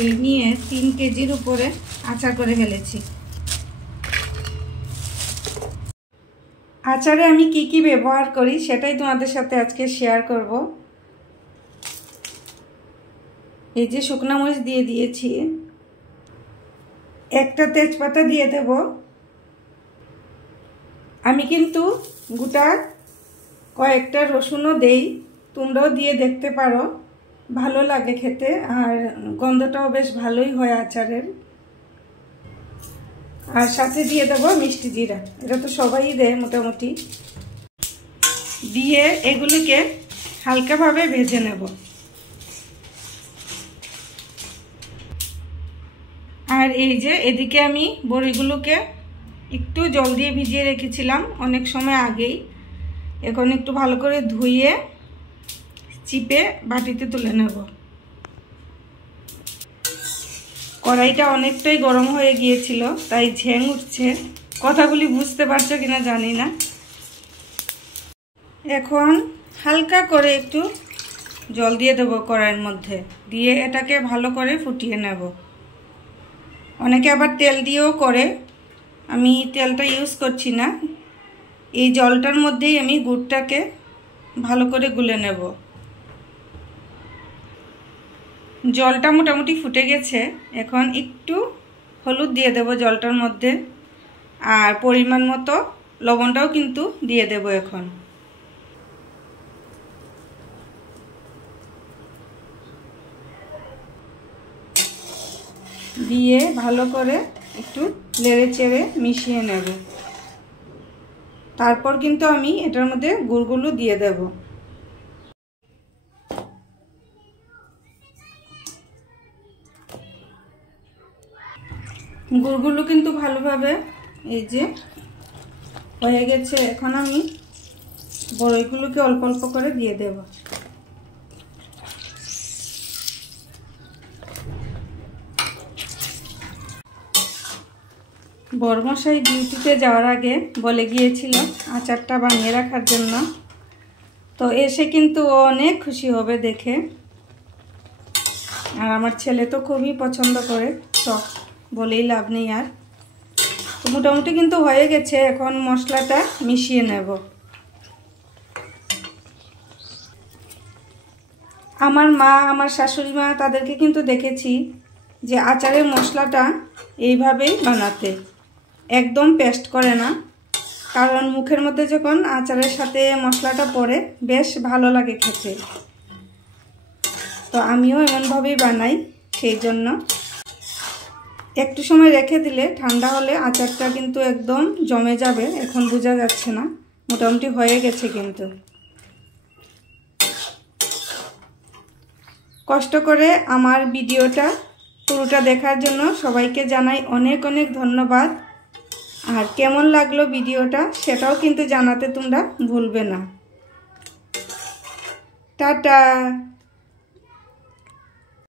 এই নিয়ে 3 কেজির উপরে আচার করে ফেলেছি। আচারে আমি কি কি ব্যবহার করি সেটাই তোমাদের সাথে আজকে শেয়ার করব। এই যে শুকনো মরিচ দিয়ে দিয়েছি, একটা তেজপাতা দিয়ে দেব। আমি কিন্তু গোটা কয়েকটা রসুনও দেই, তোমরাও দিয়ে দেখতে পারো, ভালো লাগে খেতে আর গন্ধটাও বেশ ভালোই হয় আচারের। আর সাথে দিয়ে দেবো মিষ্টি জিরা, এটা তো সবাই দেয় মোটামুটি। দিয়ে এগুলিকে হালকাভাবে ভেজে নেব। আর এই যে এদিকে আমি বড়িগুলোকে একটু জল দিয়ে ভিজিয়ে রেখেছিলাম অনেক সময় আগেই, এখন একটু ভালো করে ধুয়ে চিপে বাটিতে তুলে নেব। কড়াইটা অনেকটাই গরম হয়ে গিয়েছিল, তাই ঝ্যাং উঠছে, কথাগুলি বুঝতে পারছো কিনা জানি না। এখন হালকা করে একটু জল দিয়ে দেবো কড়াইয়ের মধ্যে, দিয়ে এটাকে ভালো করে ফুটিয়ে নেব। অনেকে আবার তেল দিয়েও করে, আমি তেলটা ইউজ করছি না। এই জলটার মধ্যেই আমি গুড়টাকে ভালো করে গুলে নেব। জলটা মোটামুটি ফুটে গেছে, এখন একটু হলুদ দিয়ে দেব জলটার মধ্যে, আর পরিমাণ মতো লবণটাও কিন্তু দিয়ে দেব। এখন দিয়ে ভালো করে একটু নেড়ে চেড়ে মিশিয়ে নেব। তারপর কিন্তু আমি এটার মধ্যে গুড়গুলো দিয়ে দেব। গুড়গুলো কিন্তু ভালোভাবে এই যে হয়ে গেছে। এখন আমি বড়িগুলোকে অল্প অল্প করে দিয়ে দেব। বড়মশাই ডিউটিতে যাওয়ার আগে বলে গিয়েছিল আচারটা বানিয়ে রাখার জন্য, তো এসে কিন্তু ও অনেক খুশি হবে দেখে। আর আমার ছেলে তো খুবই পছন্দ করে, টক বলেই লাভ নেই আর। তো মোটামুটি কিন্তু হয়ে গেছে, এখন মশলাটা মিশিয়ে নেব। আমার মা, আমার শাশুড়ি মা, তাদেরকে কিন্তু দেখেছি যে আচারের মশলাটা এইভাবেই বানাতে, একদম পেস্ট করে না, কারণ মুখের মধ্যে যখন আচারের সাথে মশলাটা পড়ে বেশ ভালো লাগে খেতে। তো আমিও এমনভাবেই বানাই, সেই জন্য একটু সময় রেখে দিলে ঠান্ডা হলে আচারটা কিন্তু একদম জমে যাবে। এখন বোঝা যাচ্ছে না, মোটামুটি হয়ে গেছে। কিন্তু কষ্ট করে আমার ভিডিওটা পুরোটা দেখার জন্য সবাইকে জানাই অনেক অনেক ধন্যবাদ। আর কেমন লাগলো ভিডিওটা সেটাও কিন্তু জানাতে তোমরা ভুলবে না। টাটা।